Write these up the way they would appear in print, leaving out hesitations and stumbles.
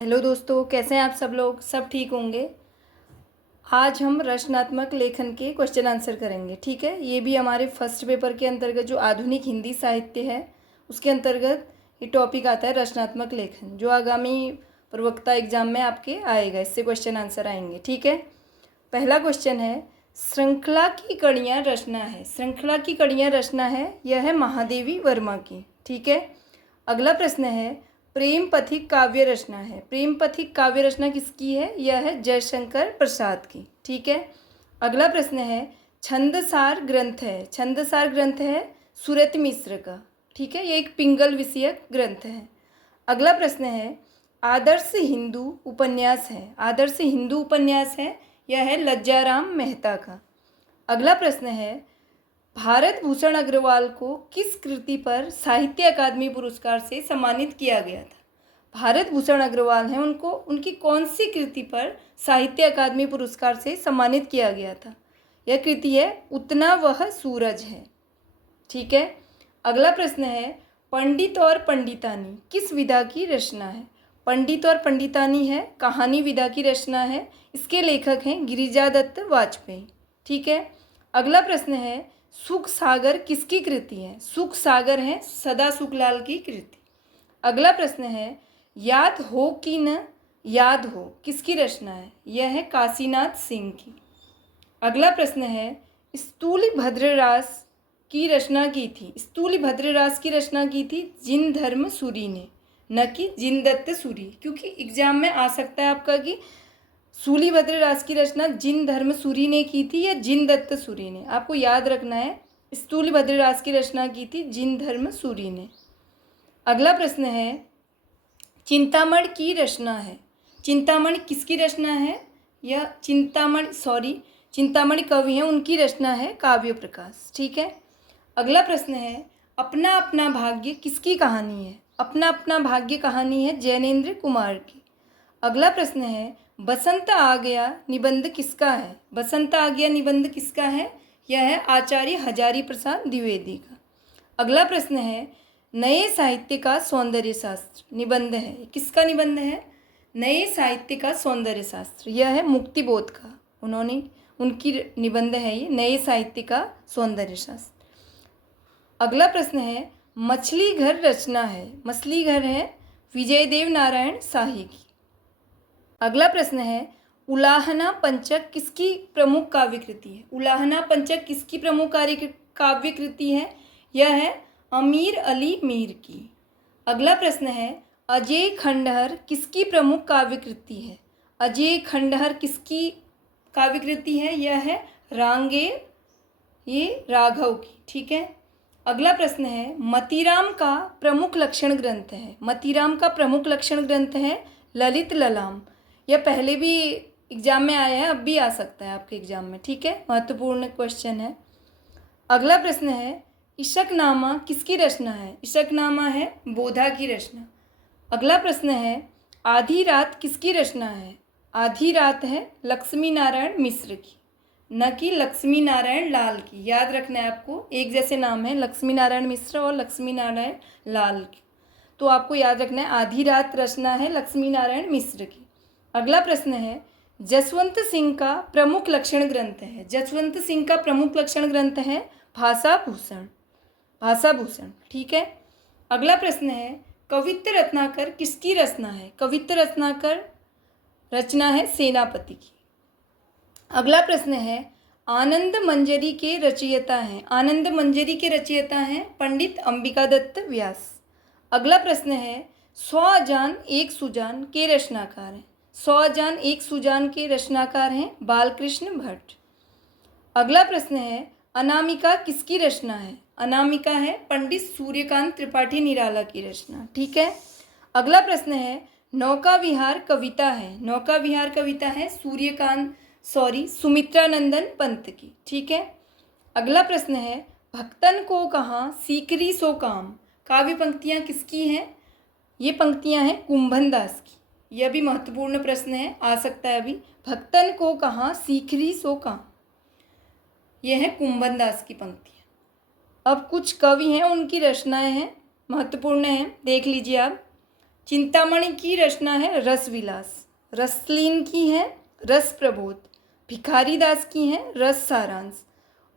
Hello दोस्तों, कैसे हैं आप सब लोग? सब ठीक होंगे। आज हम रचनात्मक लेखन के क्वेश्चन आंसर करेंगे, ठीक है। ये भी हमारे फर्स्ट पेपर के अंतर्गत जो आधुनिक हिंदी साहित्य है उसके अंतर्गत ये टॉपिक आता है रचनात्मक लेखन, जो आगामी प्रवक्ता एग्जाम में आपके आएगा। इससे क्वेश्चन आंसर आएंगे, ठीक है। पहला क्वेश्चन है, श्रृंखला की कड़ियाँ रचना है। श्रृंखला की कड़ियाँ रचना है, यह है महादेवी वर्मा की, ठीक है। अगला प्रश्न है, प्रेम पथिक काव्य रचना है। प्रेम पथिक काव्य रचना किसकी है? यह है जयशंकर प्रसाद की, ठीक है। अगला प्रश्न है, छंदसार ग्रंथ है। छंदसार ग्रंथ है सुरत मिश्र का, ठीक है। ये एक पिंगल विषयक ग्रंथ है। अगला प्रश्न है, आदर्श हिंदू उपन्यास है। आदर्श हिंदू उपन्यास है, यह है लज्जाराम मेहता का। अगला प्रश्न है, भारत भूषण अग्रवाल को किस कृति पर साहित्य अकादमी पुरस्कार से सम्मानित किया गया था? भारत भूषण अग्रवाल हैं, उनको उनकी कौन सी कृति पर साहित्य अकादमी पुरस्कार से सम्मानित किया गया था? यह कृति है उतना वह सूरज है, ठीक है। अगला प्रश्न है, पंडित और पंडितानी किस विधा की रचना है? पंडित और पंडितानी है कहानी विधा की रचना है। इसके लेखक हैं गिरिजादत्त वाजपेयी, ठीक है। अगला प्रश्न है, सुख सागर किसकी कृति है? सुख सागर है सदा सुखलाल की कृति। अगला प्रश्न है, याद हो कि न याद हो किसकी रचना है? यह है काशीनाथ सिंह की। अगला प्रश्न है, स्थूल भद्ररास की रचना की थी। स्थूल भद्ररास की रचना की थी जिन धर्म सूरी ने, न कि जिन दत्त सूरी, क्योंकि एग्जाम में आ सकता है आपका कि सूलीभद्र रास की रचना जिन धर्म सूरी ने की थी या जिन दत्त सूरी ने। आपको याद रखना है स्थूलभद्र रास की रचना की थी जिन धर्म सूरी ने। अगला प्रश्न है, चिंतामणि की रचना है। चिंतामणि किसकी रचना है? यह चिंतामणि कवि हैं, उनकी रचना है काव्य प्रकाश, ठीक है। अगला प्रश्न है, अपना अपना भाग्य किसकी कहानी है? अपना अपना भाग्य कहानी है जैनेन्द्र कुमार की। अगला प्रश्न है, बसंत आ गया निबंध किसका है? बसंत आ गया निबंध किसका है? यह है आचार्य हजारी प्रसाद द्विवेदी का। अगला प्रश्न है, नए साहित्य का सौंदर्य शास्त्र निबंध है। किसका निबंध है? नए साहित्य का सौंदर्य शास्त्र, यह है मुक्तिबोध का। उनकी निबंध है ये, नए साहित्य का सौंदर्य शास्त्र। अगला प्रश्न है, मछली घर रचना है। मछली घर है विजयदेव नारायण शाही की। अगला प्रश्न है, उलाहना पंचक किसकी प्रमुख काव्य कृति है? उलाहना पंचक किसकी प्रमुख काव्य कृति है? यह है अमीर अली मीर की। अगला प्रश्न है, अजय खंडहर किसकी प्रमुख काव्य कृति है? अजय खंडहर किसकी काव्य कृति है? यह है रांगे राघव की, ठीक है। अगला प्रश्न है, मतीराम का प्रमुख लक्षण ग्रंथ है। मतीराम का प्रमुख लक्षण ग्रंथ है ललित ललाम। यह पहले भी एग्जाम में आया है, अब भी आ सकता है आपके एग्जाम में, ठीक है। महत्वपूर्ण क्वेश्चन है। अगला प्रश्न है, इशकनामा किसकी रचना है? इशकनामा है बोधा की रचना। अगला प्रश्न है, आधी रात किसकी रचना है? आधी रात है लक्ष्मी नारायण मिश्र की, न कि लक्ष्मी नारायण लाल की। याद रखना है आपको, एक जैसे नाम है लक्ष्मी नारायण मिश्र और लक्ष्मी नारायण लाल की, तो आपको याद रखना है आधी रात रचना है लक्ष्मी नारायण मिश्र की। अगला प्रश्न है, जसवंत सिंह का प्रमुख लक्षण ग्रंथ है। जसवंत सिंह का प्रमुख लक्षण ग्रंथ है भाषा भूषण, ठीक है। अगला प्रश्न है, कवित्त रत्नाकर किसकी रचना है? कवित्त रत्नाकर रचना है सेनापति की। अगला प्रश्न है, आनंद मंजरी के रचयिता हैं। आनंद मंजरी के रचयिता हैं पंडित अंबिका दत्त व्यास। अगला प्रश्न है, 100 अजान एक सुजान के रचनाकार हैं। 100 अजान एक सुजान के रचनाकार हैं बालकृष्ण भट्ट। अगला प्रश्न है, अनामिका किसकी रचना है? अनामिका है पंडित सूर्यकांत त्रिपाठी निराला की रचना, ठीक है। अगला प्रश्न है, नौका विहार कविता है। नौका विहार कविता है सुमित्रानंदन पंत की, ठीक है। अगला प्रश्न है, भक्तन को कहाँ सीकरी सो काम काव्य पंक्तियाँ किसकी हैं? ये पंक्तियाँ हैं कुंभन दास की। यह भी महत्वपूर्ण प्रश्न है, आ सकता है अभी। भक्तन को कहाँ सीकरी सो काम, यह है कुंभन दास की पंक्तियाँ। अब कुछ कवि हैं, उनकी रचनाएं हैं, महत्वपूर्ण हैं, देख लीजिए आप। चिंतामणि की रचना है रसविलास, रसलीन की है रस प्रबोध, भिखारी दास की है रस सारांश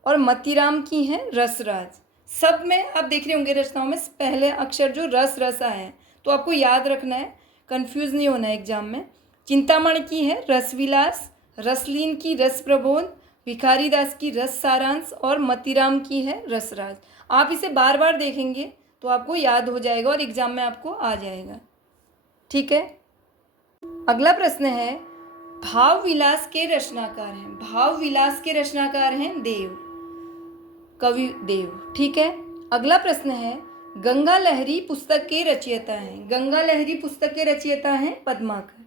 और मतीराम की है रसराज। सब में आप देख रहे होंगे रचनाओं में पहले अक्षर जो रस आए हैं, तो आपको याद रखना है, कंफ्यूज नहीं होना है एग्जाम में। चिंतामणि की है रसविलास, रसलीन की रस प्रबोध, भिखारी दास की रस सारांश और मतीराम की है रसराज। आप इसे बार बार देखेंगे तो आपको याद हो जाएगा और एग्जाम में आपको आ जाएगा। ठीक है, अगला प्रश्न है, भाव विलास के रचनाकार हैं। भाव विलास के रचनाकार हैं देव, कवि देव। ठीक है, अगला प्रश्न है, गंगा लहरी पुस्तक के रचयिता हैं। गंगा लहरी पुस्तक के रचयिता हैं पद्माकर।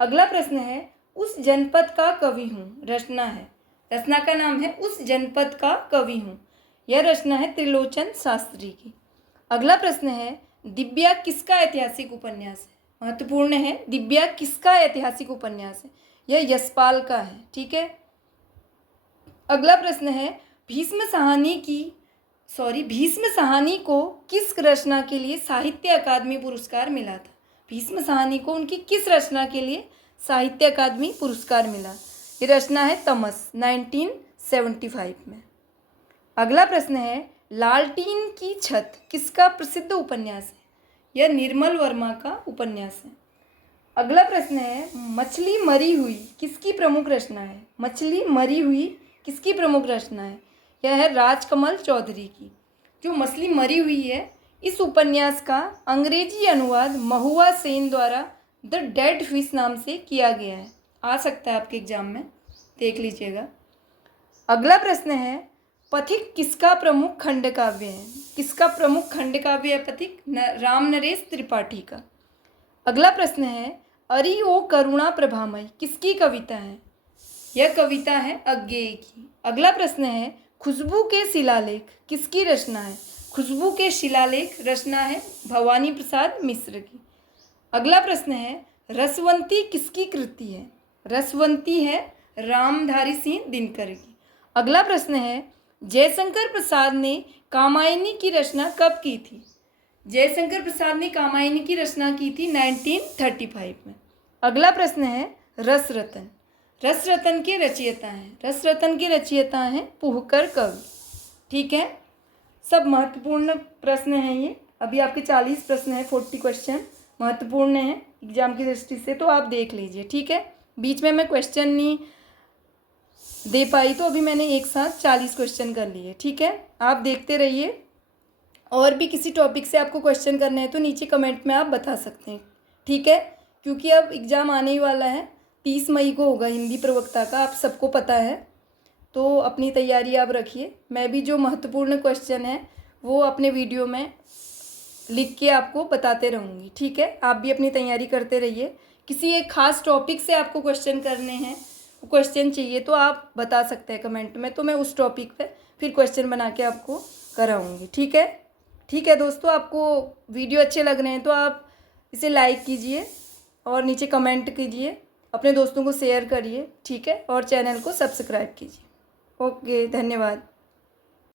अगला प्रश्न है, उस जनपद का कवि हूँ। रचना है, रचना का नाम है उस जनपद का कवि हूँ। यह रचना है त्रिलोचन शास्त्री की। अगला प्रश्न है, दिव्या किसका ऐतिहासिक उपन्यास है। महत्वपूर्ण है, दिव्या किसका ऐतिहासिक उपन्यास है। यह यशपाल का है। ठीक है, अगला प्रश्न है, भीष्म साहनी को किस रचना के लिए साहित्य अकादमी पुरस्कार मिला था। भीष्म साहनी को उनकी किस रचना के लिए साहित्य अकादमी पुरस्कार मिला। ये रचना है तमस, 1975 में। अगला प्रश्न है, लालटीन की छत किसका प्रसिद्ध उपन्यास है। यह निर्मल वर्मा का उपन्यास है। अगला प्रश्न है, मछली मरी हुई किसकी प्रमुख रचना है। मछली मरी हुई किसकी प्रमुख रचना है। यह है राजकमल चौधरी की। जो मछली मरी हुई है, इस उपन्यास का अंग्रेजी अनुवाद महुआ सेन द्वारा द डेड फिश नाम से किया गया है। आ सकता है आपके एग्जाम में, देख लीजिएगा। अगला प्रश्न है, पथिक किसका प्रमुख खंड काव्य है। किसका प्रमुख खंड काव्य है पथिक। राम नरेश त्रिपाठी का। अगला प्रश्न है, अरि ओ करुणा प्रभामय किसकी कविता है। यह कविता है अज्ञेय की। अगला प्रश्न है, खुशबू के शिलालेख किसकी रचना है। खुशबू के शिलालेख रचना है भवानी प्रसाद मिश्र की। अगला प्रश्न है, रसवंती किसकी कृति है। रसवंती है रामधारी सिंह दिनकर की। अगला प्रश्न है, जयशंकर प्रसाद ने कामायनी की रचना कब की थी। जयशंकर प्रसाद ने कामायनी की रचना की थी 1935 में। अगला प्रश्न है, रसरतन। रसरतन के रचयिता हैं। रसरतन के रचयिता हैं पुहकर कवि। ठीक है, सब महत्वपूर्ण प्रश्न हैं ये। अभी आपके 40 प्रश्न हैं, 40 क्वेश्चन महत्वपूर्ण हैं एग्जाम की दृष्टि से, तो आप देख लीजिए। ठीक है, बीच में मैं क्वेश्चन नहीं दे पाई तो अभी मैंने एक साथ 40 क्वेश्चन कर लिए। ठीक है, आप देखते रहिए। और भी किसी टॉपिक से आपको क्वेश्चन करना है तो नीचे कमेंट में आप बता सकते हैं। ठीक है, क्योंकि अब एग्ज़ाम आने ही वाला है, 30 मई को होगा हिंदी प्रवक्ता का, आप सबको पता है। तो अपनी तैयारी आप रखिए। मैं भी जो महत्वपूर्ण क्वेश्चन है वो अपने वीडियो में लिख के आपको बताते रहूँगी। ठीक है, आप भी अपनी तैयारी करते रहिए। किसी एक खास टॉपिक से आपको क्वेश्चन करने हैं, क्वेश्चन चाहिए तो आप बता सकते हैं कमेंट में, तो मैं उस टॉपिक पे फिर क्वेश्चन बना के आपको कराऊँगी। ठीक है, ठीक है दोस्तों, आपको वीडियो अच्छे लग रहे हैं तो आप इसे लाइक कीजिए और नीचे कमेंट कीजिए, अपने दोस्तों को शेयर करिए। ठीक है, और चैनल को सब्सक्राइब कीजिए। ओके, धन्यवाद।